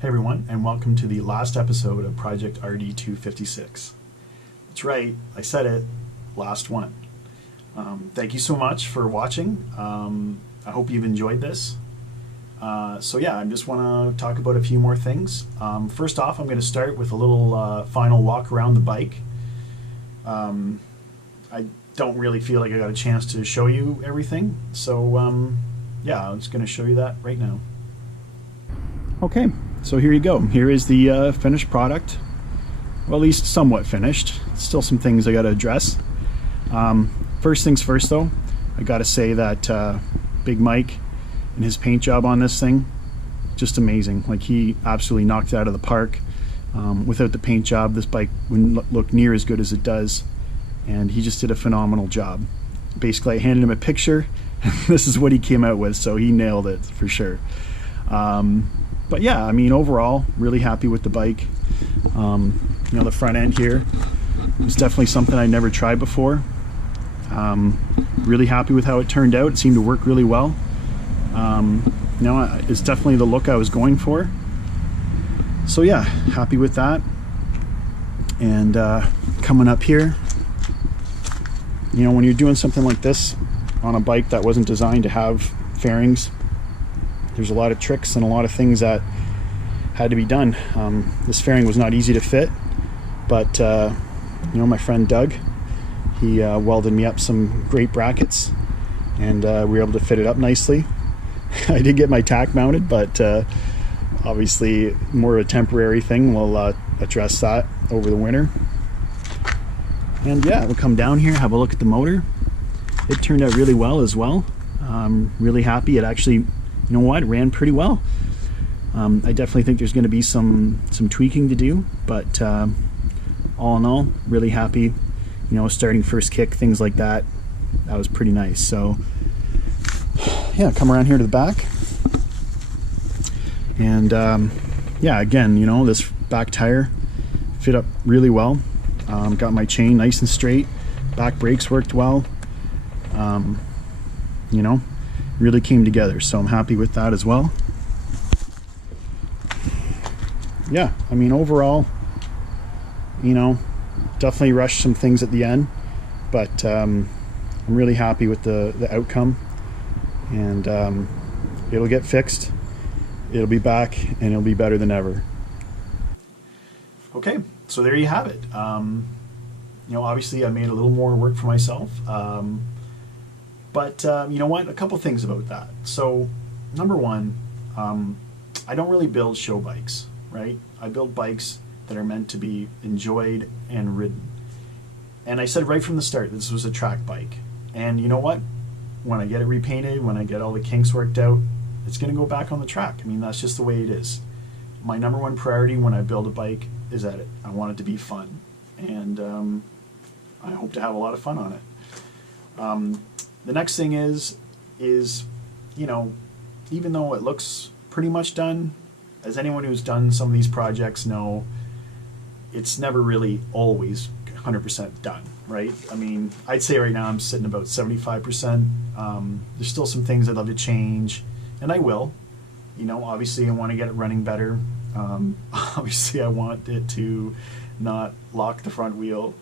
Hey everyone, and welcome to the last episode of Project RD256. That's right, I said it, last one. Thank you so much for watching. I hope you've enjoyed this. I just want to talk about a few more things. First off, I'm going to start with a little final walk around the bike. I don't really feel like I got a chance to show you everything, so I'm just going to show you that right now. Okay, so here you go. Here is the finished product. Well, at least somewhat finished. Still some things I got to address. First things first though, I got to say that Big Mike and his paint job on this thing, just amazing. Like, he absolutely knocked it out of the park. Without the paint job, this bike wouldn't look near as good as it does, and he just did a phenomenal job. Basically, I handed him a picture and this is what he came out with, so he nailed it for sure. But yeah, I mean, overall, really happy with the bike. The front end here is definitely something I never tried before. Really happy with how it turned out. It seemed to work really well. It's definitely the look I was going for. So yeah, happy with that. And coming up here, when you're doing something like this on a bike that wasn't designed to have fairings, there's a lot of tricks and a lot of things that had to be done. This fairing was not easy to fit, but my friend Doug, he welded me up some great brackets, and we were able to fit it up nicely. I did get my tack mounted, but obviously more of a temporary thing. We'll address that over the winter. And yeah, we'll come down here, have a look at the motor. It turned out really well as well. I'm really happy. It actually, ran pretty well. I definitely think there's going to be some tweaking to do, but all in all, really happy. Starting first kick, things like that, that was pretty nice. So yeah, come around here to the back, and again, this back tire fit up really well. Got my chain nice and straight, back brakes worked well. Really came together, so I'm happy with that as well. Yeah, I mean, overall, definitely rushed some things at the end, but I'm really happy with the outcome, and it'll get fixed, it'll be back, and it'll be better than ever. Okay, so there you have it. Obviously I made a little more work for myself, but you know what? A couple things about that. So, number one, I don't really build show bikes, right? I build bikes that are meant to be enjoyed and ridden. And I said right from the start, this was a track bike. And you know what? When I get it repainted, when I get all the kinks worked out, it's going to go back on the track. I mean, that's just the way it is. My number one priority when I build a bike is that I want it to be fun. And I hope to have a lot of fun on it. The next thing is, even though it looks pretty much done, as anyone who's done some of these projects know, it's never really always 100% done, right? I mean, I'd say right now I'm sitting about 75%. There's still some things I'd love to change, and I will. Obviously I want to get it running better. Obviously I want it to not lock the front wheel.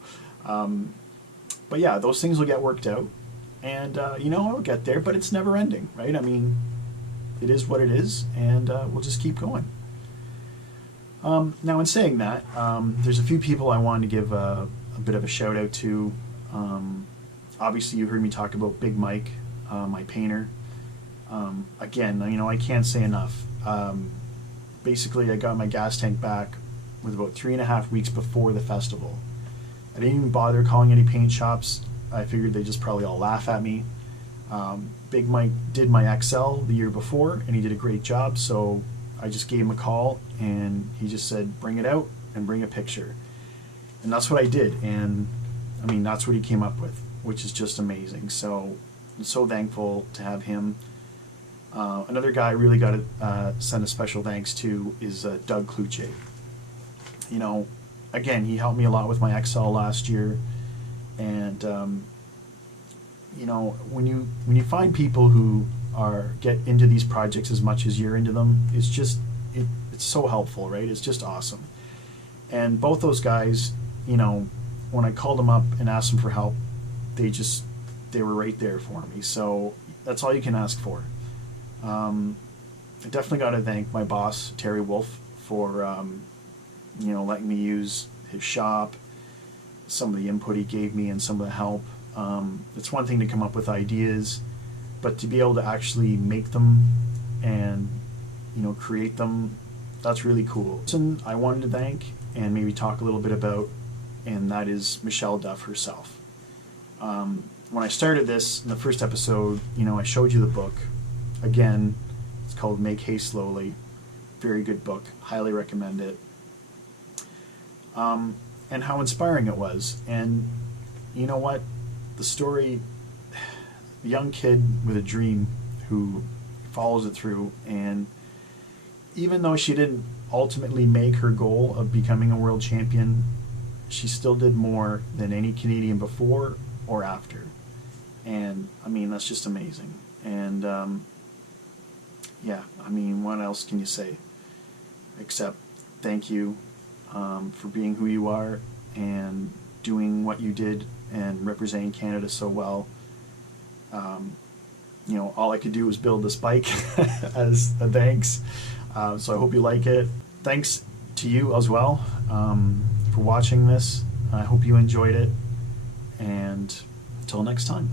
But yeah, those things will get worked out. And, it'll get there, but it's never ending, right? I mean, it is what it is, and we'll just keep going. Now, in saying that, there's a few people I wanted to give a bit of a shout out to. Obviously, you heard me talk about Big Mike, my painter. Again, I can't say enough. Basically, I got my gas tank back with about 3.5 weeks before the festival. I didn't even bother calling any paint shops. I figured they'd just probably all laugh at me. Big Mike did my XL the year before, and he did a great job, so I just gave him a call, and he just said, bring it out and bring a picture. And that's what I did, and I mean, that's what he came up with, which is just amazing. So I'm so thankful to have him. Another guy I really got to send a special thanks to is Doug Kluche. Again, he helped me a lot with my XL last year, and when you find people who get into these projects as much as you're into them, it's it's so helpful, right? It's just awesome. And both those guys, you know, when I called them up and asked them for help, they were right there for me. So that's all you can ask for. I definitely got to thank my boss, Terry Wolf, for letting me use his shop, some of the input he gave me, and some of the help. It's one thing to come up with ideas, but to be able to actually make them and create them, that's really cool. Person I wanted to thank and maybe talk a little bit about, and that is Michelle Duff herself. When I started this in the first episode, I showed you the book. Again, it's called Make Hay Slowly. Very good book. Highly recommend it. And how inspiring it was. And you know what? The story, the young kid with a dream who follows it through, and even though she didn't ultimately make her goal of becoming a world champion, she still did more than any Canadian before or after. And I mean, that's just amazing. And what else can you say except thank you for being who you are and doing what you did and representing Canada so well. All I could do was build this bike as a thanks. So I hope you like it. Thanks to you as well for watching this. I hope you enjoyed it. And until next time.